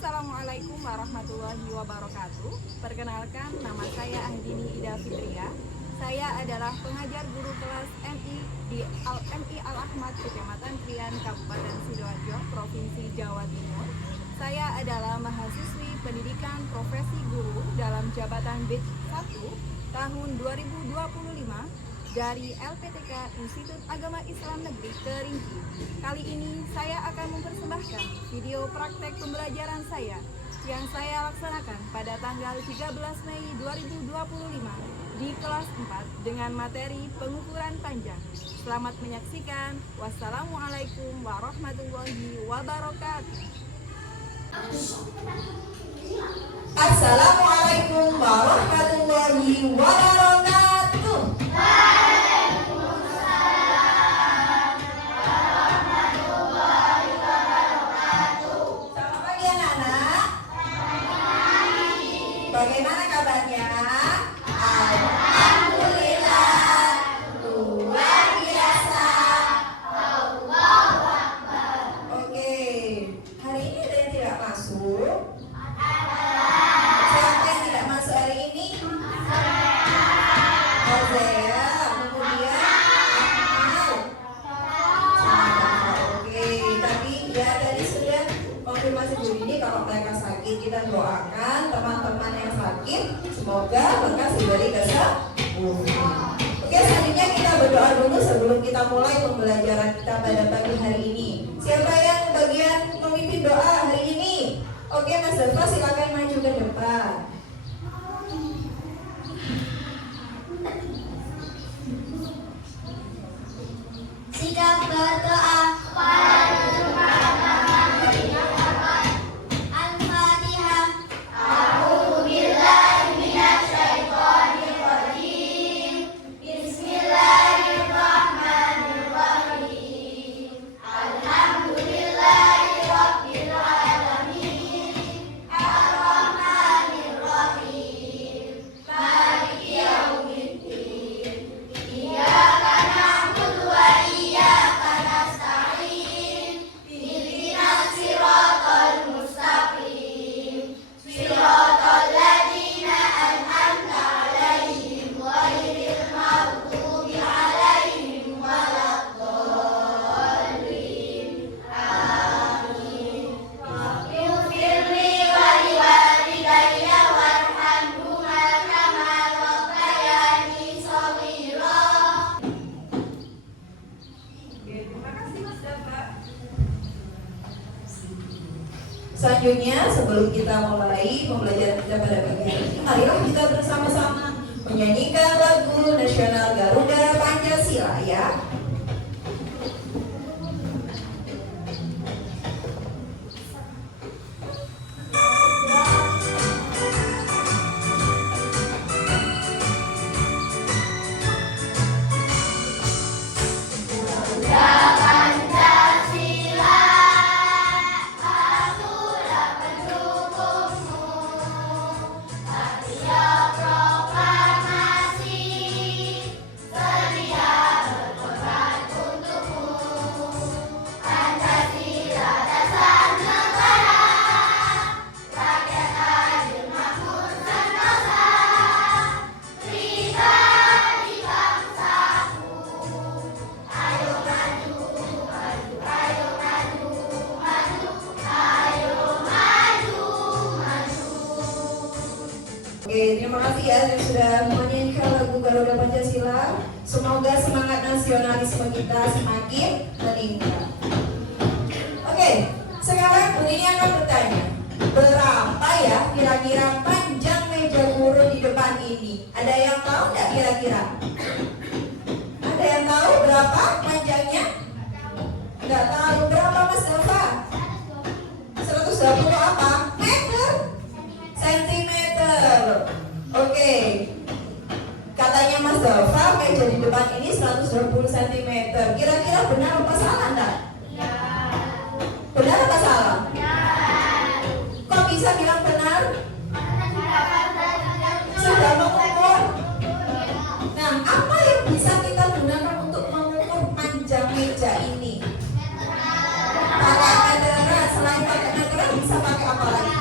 Assalamualaikum warahmatullahi wabarakatuh. Perkenalkan, nama saya Ahdini Ida Fitria. Saya adalah pengajar guru kelas MI di MI Al-Ahmad, Kecamatan Krian, Kabupaten Sidoarjo, Provinsi Jawa Timur. Saya adalah mahasiswi pendidikan profesi guru dalam jabatan Batch 1 tahun 2025 dari LPTK Institut Agama Islam Negeri Kerinci. Kali ini saya akan mempersembahkan video praktek pembelajaran saya yang saya laksanakan pada tanggal 13 Mei 2025 di kelas 4 dengan materi pengukuran panjang. Selamat menyaksikan. Wassalamualaikum warahmatullahi wabarakatuh. Assalamualaikum warahmatullahi wabarakatuh. Bagaimana kabarnya? Alhamdulillah, luar biasa. Oke, hari ini ada yang tidak masuk? Siapa yang tidak masuk hari ini? Azea, kemudian Akmal. Oke, tapi ya tadi sudah konfirmasi dulu ini kalau mereka sakit kita doakan teman-teman yang sakit semoga lekas diberi kesembuhan. Oke, selanjutnya kita berdoa dulu sebelum kita mulai pembelajaran kita pada pagi hari ini. Siapa yang bagian memimpin doa hari ini? Oke, Mas Dava silakan maju ke depan. Sikap berdoa pada Al-Fatihah. A'udzubillahi minasyaitonirrajim. Bismillahirrahmanirrahim. Alhamdulillahirabbil alamin. Ar-Rahmanirrahim. Maliki yaumiddin. Iyyaka na'budu wa iyyaka nasta'in. Ihdinas siratal mustaqim. Siratal ladzina an'amta 'alaihim ghairil maghdubi 'alaihim waladdallin. Amin. Ighfirli wa liwalidayya warhamhuma kama rabbayani shaghira. Terima kasih Mas Dava. Selanjutnya sebelum kita mulai pembelajaran kita pada pagi hari ini, marilah kita bersama-sama menyanyikan lagu nasional Garuda Pancasila ya. Pancasila, akulah pendukungmu. Satria proklamasi, sedia berkorban untukmu. Pancasila dasar negara, rakyat adil makmur sentosa. Pribadi bangsaku, ayo maju, maju, ayo maju, maju, ayo maju, maju. Oke, terima kasih ya yang sudah menyanyikan lagu Garuda Pancasila. Semoga semangat nasionalisme kita semakin meningkat. Oke, sekarang Bu Nini akan bertanya, berapa ya kira-kira panjang meja guru di depan ini? Ada yang tahu nggak kira-kira? Ada yang tahu berapa panjangnya? Nggak tahu. Berapa Mas Dava? 120 apa? Meter? Sentimeter. Oke. Katanya Mas Dava meja di depan ini 120 cm. Kira-kira benar apa salah enggak? Benar apa salah? Kok bisa bilang benar? Sudah mengukur. Nah, apa yang bisa kita gunakan untuk mengukur panjang meja ini? Pakai meteran. Selain pakai meteran bisa pakai apa lagi?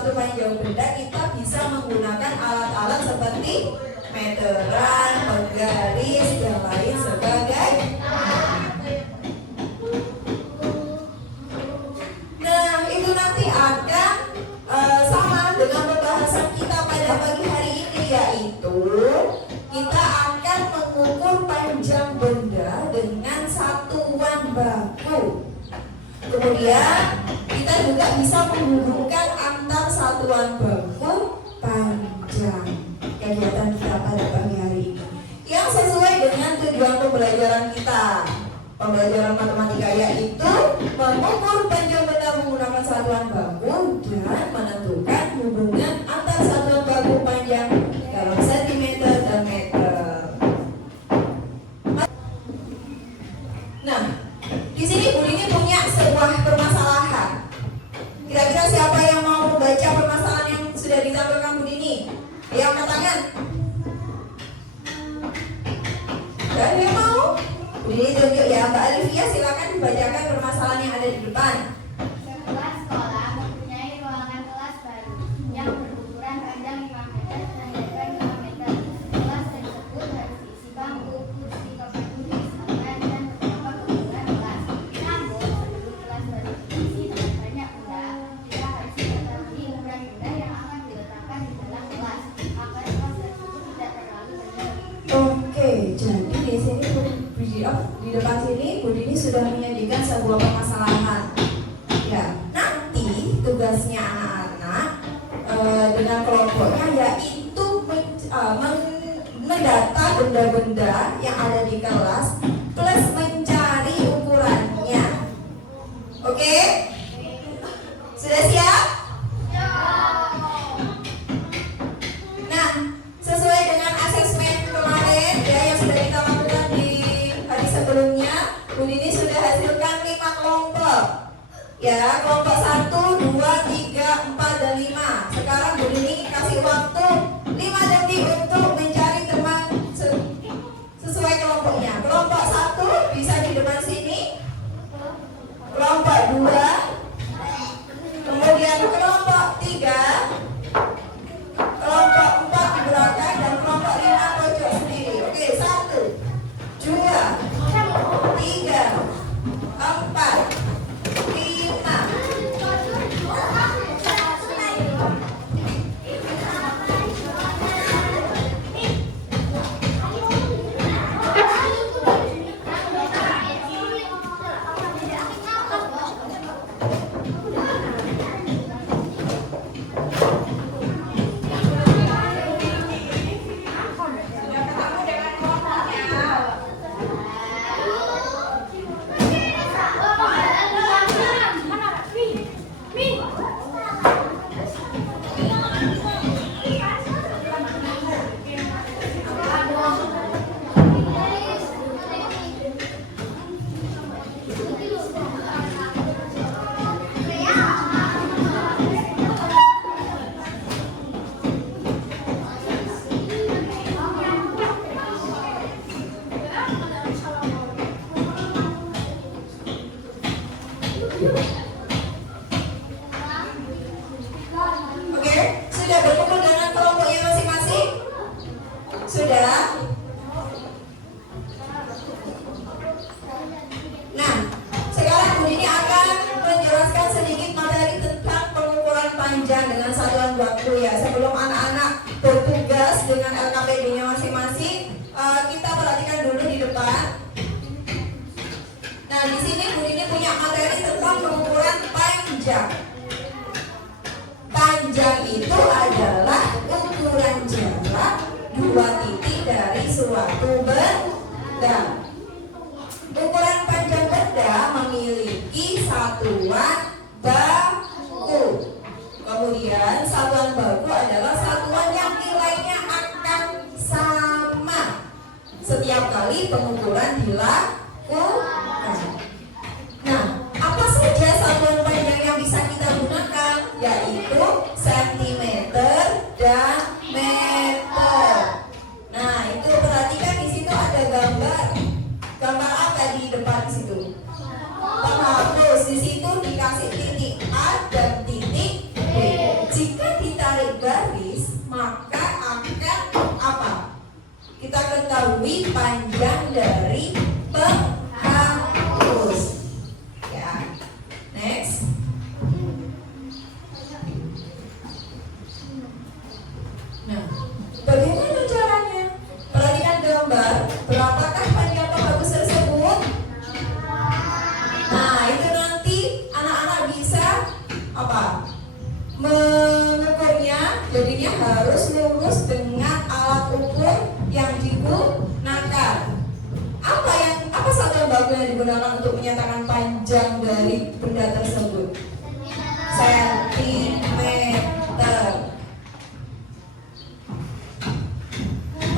suatu panjang benda, kita bisa menggunakan alat-alat seperti meteran, penggaris, dan lain sebagainya. Nah, itu nanti akan sama dengan pembahasan kita pada pagi hari ini, yaitu kita akan mengukur panjang benda dengan satuan baku. Kemudian kita juga bisa menghubungkan antar satuan baku panjang. Kegiatan kita pada pagi hari ini yang sesuai dengan tujuan pembelajaran kita. Pembelajaran matematika yaitu mengukur panjang benda menggunakan satuan baku dan menentukan hubungan antar satuan baku panjang dalam sentimeter dan meter. Nah, di sini Bu Dini punya sebuah permasalahan. Kira-kira siapa yang mau membaca permasalahan yang sudah ditampilkan Bu Dini? Ayo angkat tangan. Dan yang mau? Bu Dini tunjuk ya, Mbak Alivia, silakan dibacakan permasalahan yang ada di depan. Sebuah sekolah mempunyai ruangan kelas baru yang berukuran panjang 5 meter dan lebar 5 meter. Kelas tersebut harus diisi bangku, kursi, tempat duduk, tangan, dan beberapa kebutuhan kelas. Namun, sebelum kelas baru diisi dengan banyak benda, kita harus mengetahui ukuran benda yang akan diletakkan di dalam kelas agar kelas tersebut tidak terlalu benar. Oke, jadi di sini di depan sini Bu Dini sudah menyajikan sebuah permasalahan. Ya, nanti tugasnya anak-anak dengan kelompoknya yaitu mendata benda-benda yang ada di kelas plus mencari ukurannya. Oke? Sudah siap? Nah, sesuai dengan asesmen kemarin ya yang sudah kita lakukan di hari sebelumnya, Bu Dini sudah hasilkan 5 kelompok. Ya, kelompok 1, 2, 3, 4, dan 5. Sekarang Bu Dini kasih waktu 5 detik untuk mencari teman sesuai kelompoknya. Kelompok 1 bisa di depan sini. Kelompok 2, kemudian kelompok 3, kelompok 4 di belakang, dan kelompok 5 pojok sendiri. Oke, 1, 2, 3, 4, 5. Oke, sudah berkumpul dengan kelompoknya masing-masing? Sudah? Nah, sekarang Bu Dini akan menjelaskan sedikit materi tentang pengukuran panjang dengan satuan waktu ya. Sebelum anak-anak bertugas dengan LKPD-nya masing-masing, kita perhatikan dulu di depan. Nah, di sini Bu Dini punya materi tentang pengukuran panjang. Panjang itu adalah ukuran jarak 2 titik dari suatu benda. Ukuran panjang benda memiliki satuan baku. Kemudian satuan baku adalah satuan yang nilainya akan sama setiap kali pengukuran dilakukan. Nah, apa saja satuan panjang yang bisa kita gunakan? Yaitu sentimeter dan meter. Nah, itu perhatikan di situ ada gambar. Gambar apa di depan? diketahui panjang dari penghapus. Ya. Next. Nah, bagaimana caranya? Perhatikan gambar. Berapakah panjang penghapus tersebut? Nah, itu nanti anak-anak bisa apa? Mengukurnya. Jadinya harus lurus dengan alat ukur yang digunakan. Apa satuan baku yang digunakan untuk menyatakan panjang dari benda tersebut? Sentimeter.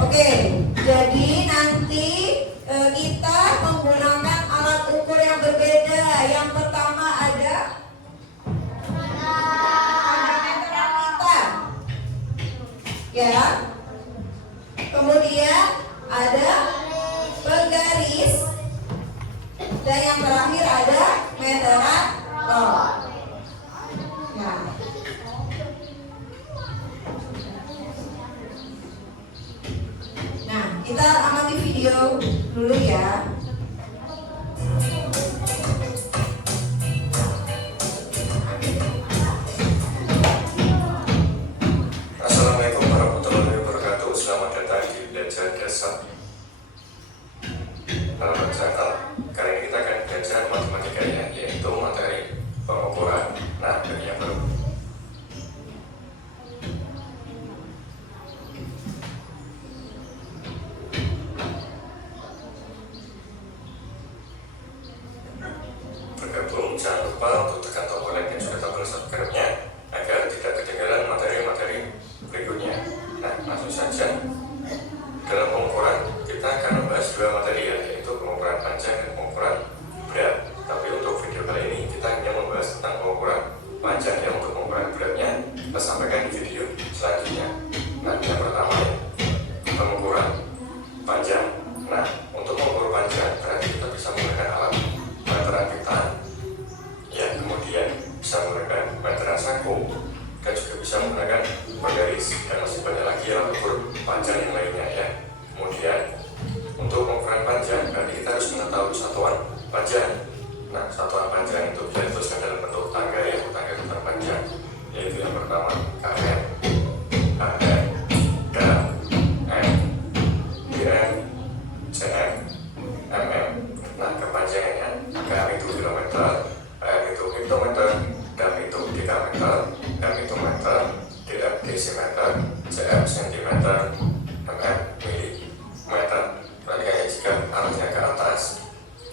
Oke, jadi nanti kita menggunakan alat ukur yang berbeda. Yang pertama ada meteran kita, ya. Kemudian ada penggaris, dan yang terakhir ada meteran rod. Ya. Nah, kita amati video dulu ya. Assalamualaikum warahmatullahi wabarakatuh. Selamat datang di Belajar Dasar. Dalam perjalanan kali ini kita akan belajar matematika ya, yaitu materi pengukuran. Nah, bagi yang baru. Bergabung, jangan lupa untuk tekan tombol like dan juga tombol subscribe-nya agar tidak ketinggalan materi-materi berikutnya. Nah, langsung saja. Dalam pengukuran kita akan membahas dua materi ya, yaitu pengukuran panjang dan pengukuran berat. Tapi untuk video kali ini kita hanya membahas tentang pengukuran panjang ya. Untuk pengukuran beratnya kita sampaikan di video selanjutnya. Nah, yang pertama ya, pengukuran panjang. Nah, untuk mengukur panjang berarti kita bisa menggunakan alat meteran kita ya, kemudian bisa menggunakan meteran saku, dan juga bisa menggunakan penggaris, dan masih banyak lagi alat ukur panjang yang lainnya ya. Kemudian untuk pengukuran panjang berarti kita harus mengetahui satuan panjang. Nah, satuan panjang itu bisa dituliskan dalam bentuk tangga ya, tangga satuan panjang, yaitu yang pertama km, km, km, km, cm, mm. Nah, kepanjangannya km itu kilometer, m itu hektometer, dam itu decameter, m itu meter, dm desimeter, cm sentimeter, mm milimeter. Perhatikan jika arahnya ke atas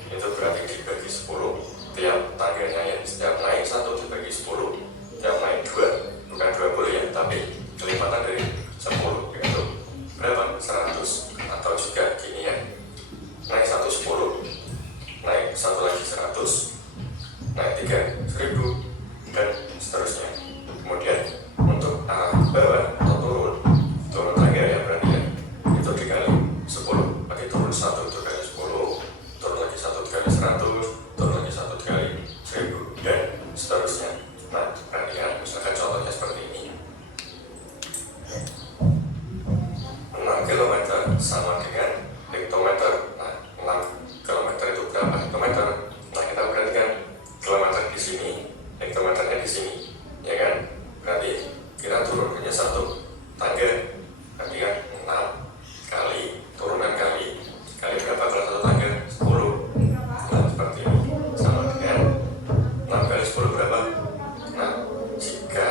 itu berarti dibagi 10 tiap tangganya ya. Setiap naik 1 dibagi 10, tiap naik 2, bukan 20 ya, tapi kelipatan dari 10, yaitu berapa? 100. Atau juga gini ya, naik 1 10, naik 1 lagi 100, naik 3 1000, dan seterusnya. Kemudian untuk arah bawah atau turun tangga ya, berarti ya, itu dikali 10, berarti turun 1 dikali 10, turun lagi 1 dikali 100, turun lagi 1 dikali 1000, dan seterusnya. Nah, perhatikan, misalkan contohnya seperti ini. 6 km sama dengan hektometer. Nah, 6 km itu berapa hektometer? Nah, kita perhatikan kilometer di sini, hektometernya di sini, ya kan? Berarti kita turun hanya 1 tangga. Berarti kan 6 kali turunan kali berapa kalau 1 tangga? 10. Nah, seperti ini. Sama dengan 6 kali 10 berapa? Nah, jika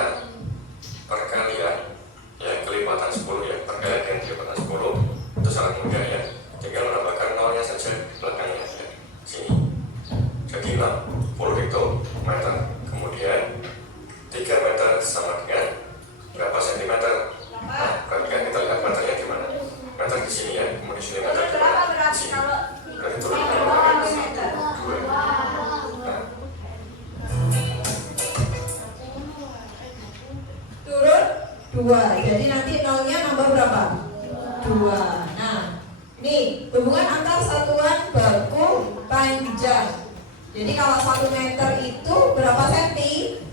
perkalian ya, kelipatan 10 ya, perkalian dengan kelipatan 10 itu sangat mudah ya, tinggal menambahkan nolnya saja belakangnya ya, sini. Jadi 60 hektometer. Kemudian 3 meter sama dengan berapa sentimeter? Nah, perhatikan, kita lihat meternya di mana? Meter di sini ya, kemudian sini meter di mana? Di sini. Berarti turun dari mana? 2. Nah, Turun 2. Jadi nanti nolnya nambah berapa? 2. Nah, ini hubungan antar satuan baku panjang. Jadi kalau 1 meter itu berapa senti?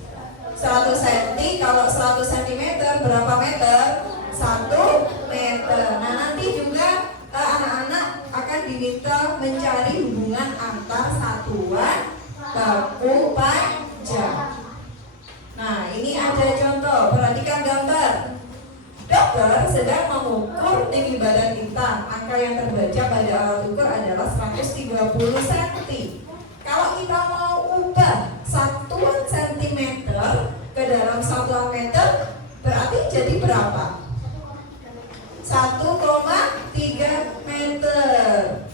100 senti. Kalau 100 cm berapa meter? 1 meter. Nah, nanti juga anak-anak hubungan antar satuan baku panjang. Nah, ini ada contoh, perhatikan gambar. Dokter sedang mengukur tinggi badan kita. Angka yang terbaca pada alat ukur adalah 130 cm. Kalau kita mau ubah satuan sentimeter ke dalam satuan meter, berarti jadi berapa? 1,3 meter.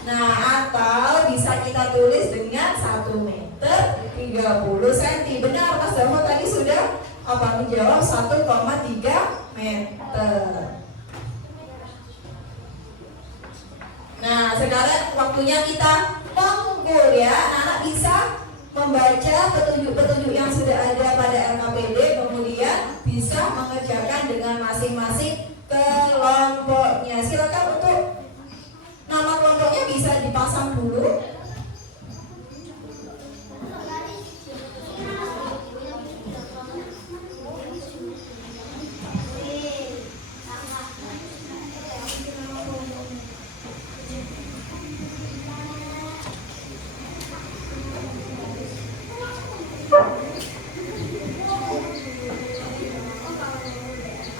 Nah, atau bisa kita tulis dengan 1 meter 30 cm. Benar, Mas Davo tadi sudah menjawab 1,3 meter. Nah, sekarang waktunya kita mengukur ya. Anak-anak bisa membaca petunjuk-petunjuk yang sudah ada pada LKPD, kemudian bisa mengerjakan dengan masing-masing kelompoknya. Silakan untuk nama kelompoknya bisa dipasang dulu.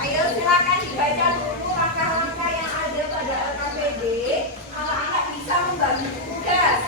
Ayo silakan dibaca dulu langkah-langkah yang ada pada LKPD. Anak-anak bisa membagi tugas.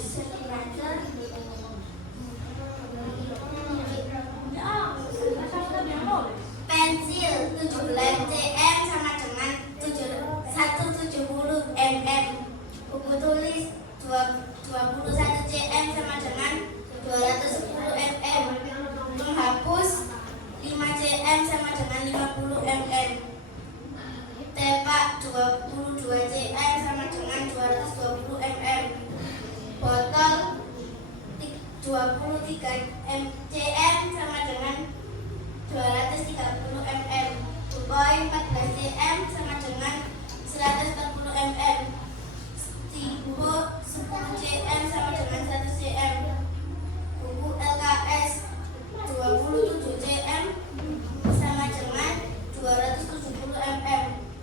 sentimeter. Pensil 17 cm sama dengan 170 mm. Buku tulis 21 cm sama dengan 210 mm. Penghapus 5 cm sama dengan 50 mm. Tepak 22 cm sama dengan 220 mm. Botol 23 cm sama dengan 230 mm. Tupai 14 cm sama dengan 140 mm. Stibo 10 cm sama dengan 100 cm. Buku LKS 27 cm sama dengan 270 mm.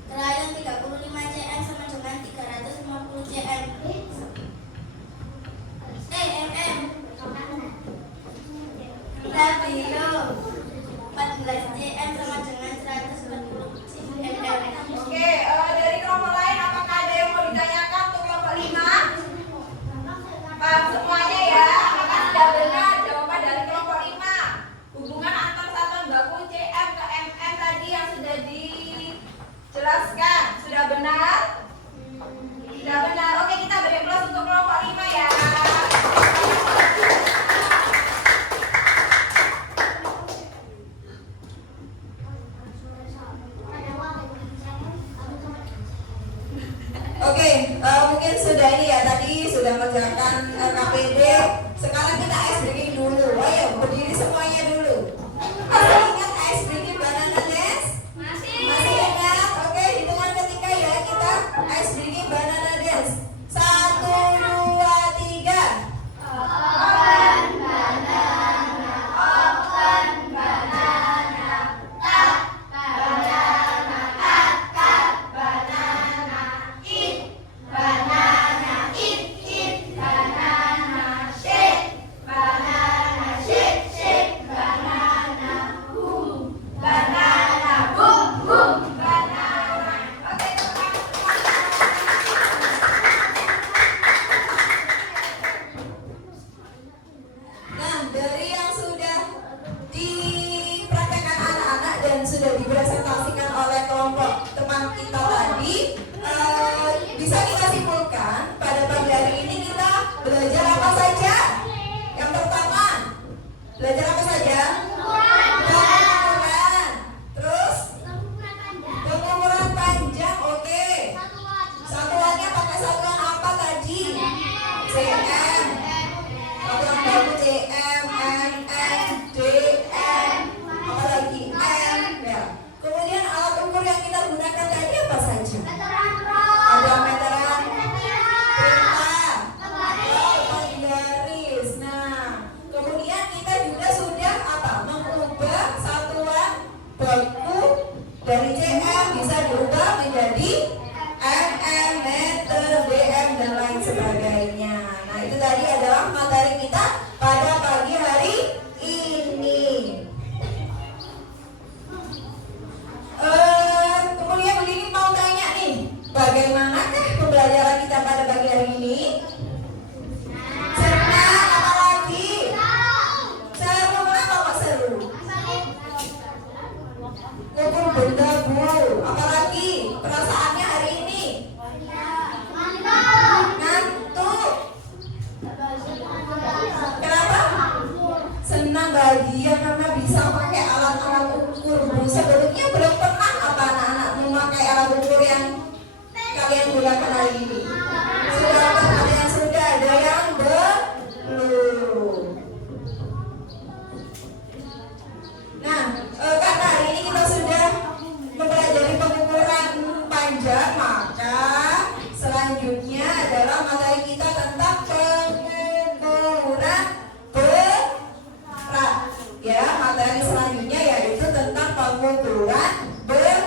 Krayon 35 cm sama dengan 350 cm. Stabilo 14 cm sama dengan 140 cm. Oke, dari kelompok lain apakah ada yang mau ditanyakan untuk kelompok 5? Paham semuanya ya? Apakah sudah benar jawaban dari kelompok 5? Hubungan antar satuan baku cm ke mm tadi yang sudah dijelaskan. Sudah benar? Sudah benar. Oke, kita beri plus untuk kelompok 5 ya. Oke, mungkin sudah ini ya, tadi sudah mengerjakan KPD. Sekarang kita ice breaking dulu. Ayo berdiri semuanya dulu. Masih ingat ice breaking banana dance? Masih ingat? Oke, hitungan ketiga ya, kita ice breaking banana dance. 1, 2, 3. Nah, dari yang sudah dipraktekkan anak-anak dan sudah dipresentasikan oleh kelompok teman kita tadi, bisa kita simpulkan pada pagi hari ini kita belajar apa saja? Yang pertama, belajar apa saja? Pengukuran. Terus pengukuran panjang, oke. Satuannya pakai satuan apa tadi? cm. Satuan baku cm, mm, dm, apalagi m ya. Kemudian alat ukur yang kita gunakan tadi apa saja? Ada meteran, peta, garis. Nah, kemudian kita juga sudah apa? Mengubah satuan baku dari cm bisa diubah menjadi mm, meter, dm dan lain sebagainya. Nah, itu tadi adalah materi kita pada pagi hari ini. Kemudian begini, mau tanya nih, bagaimanakah pembelajaran kita pada pagi hari ini? Senang, apalagi? Seru, kenapa kok seru? Ukur benda bu, apalagi? Perasaannya hari ini? Ngantuk. Kenapa? Senang, bahagia karena bisa pakai alat-alat ukur bu. Sebelumnya belum pernah apa anak-anak memakai alat ukur yang kalian gunakan hari ini? Sudah kan? Ada yang sudah, ada yang belum. Nah, karena hari ini kita sudah mempelajari pengukuran panjang, maka selanjutnya adalah materi kita tentang pengukuran berat. Ya, materi selanjutnya yaitu tentang pengukuran berat.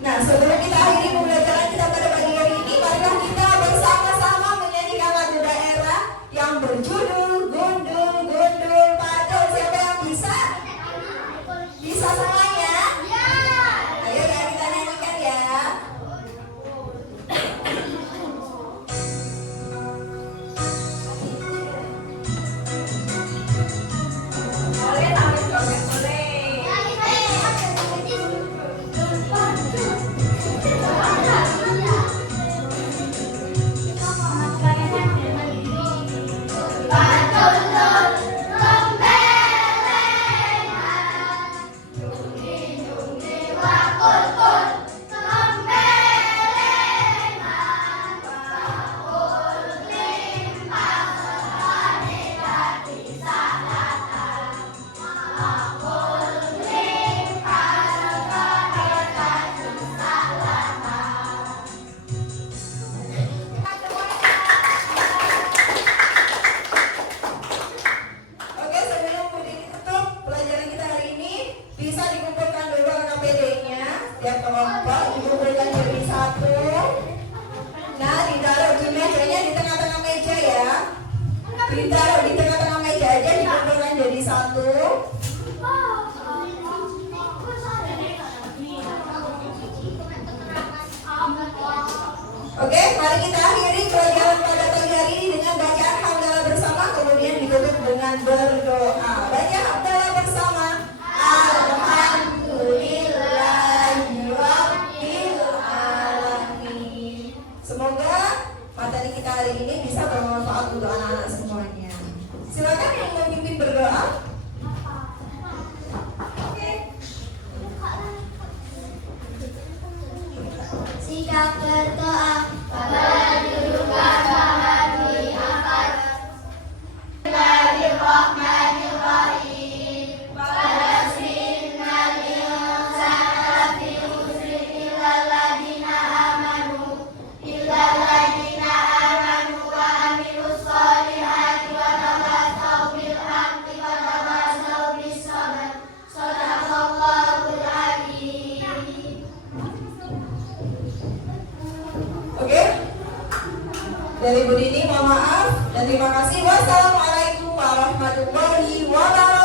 Nah, sebelum kita akhiri pembelajaran kita pada pagi hari ini, marilah kita bersama-sama menyanyikan lagu daerah yang berjudul Gundul Gundul Padul. Siapa yang bisa? Bisa semuanya? Ayo ya, kita nyanyikan ya. Tiap kelompok dikumpulkan jadi satu. Nah, ditaruh di mejanya di tengah-tengah meja ya. Ditaruh di tengah-tengah meja aja, dikumpulkan jadi satu. Oke, mari kita akhiri pelajaran pada pagi hari ini dengan bacaan hamdalah bersama, kemudian ditutup dengan berdoa. Baca hamdalah bersama. Alhamdulillahirabbil alamin. Semoga materi kita hari ini bisa bermanfaat untuk anak-anak semuanya. Silakan yang memimpin berdoa. Sikap berdoa pada duduk bahagia di akad. Bismillahirrahmanirrahim. Pada sinnal insana lafi khusrin illal ladzina amanu wa amilus solihati wa tawasaw bil haqqi wa tawasaw bis sabr. Shadaqallahul adzim. Oke. Dari Bu Dini mohon maaf dan terima kasih. Wassalamualaikum warahmatullahi wabarakatuh.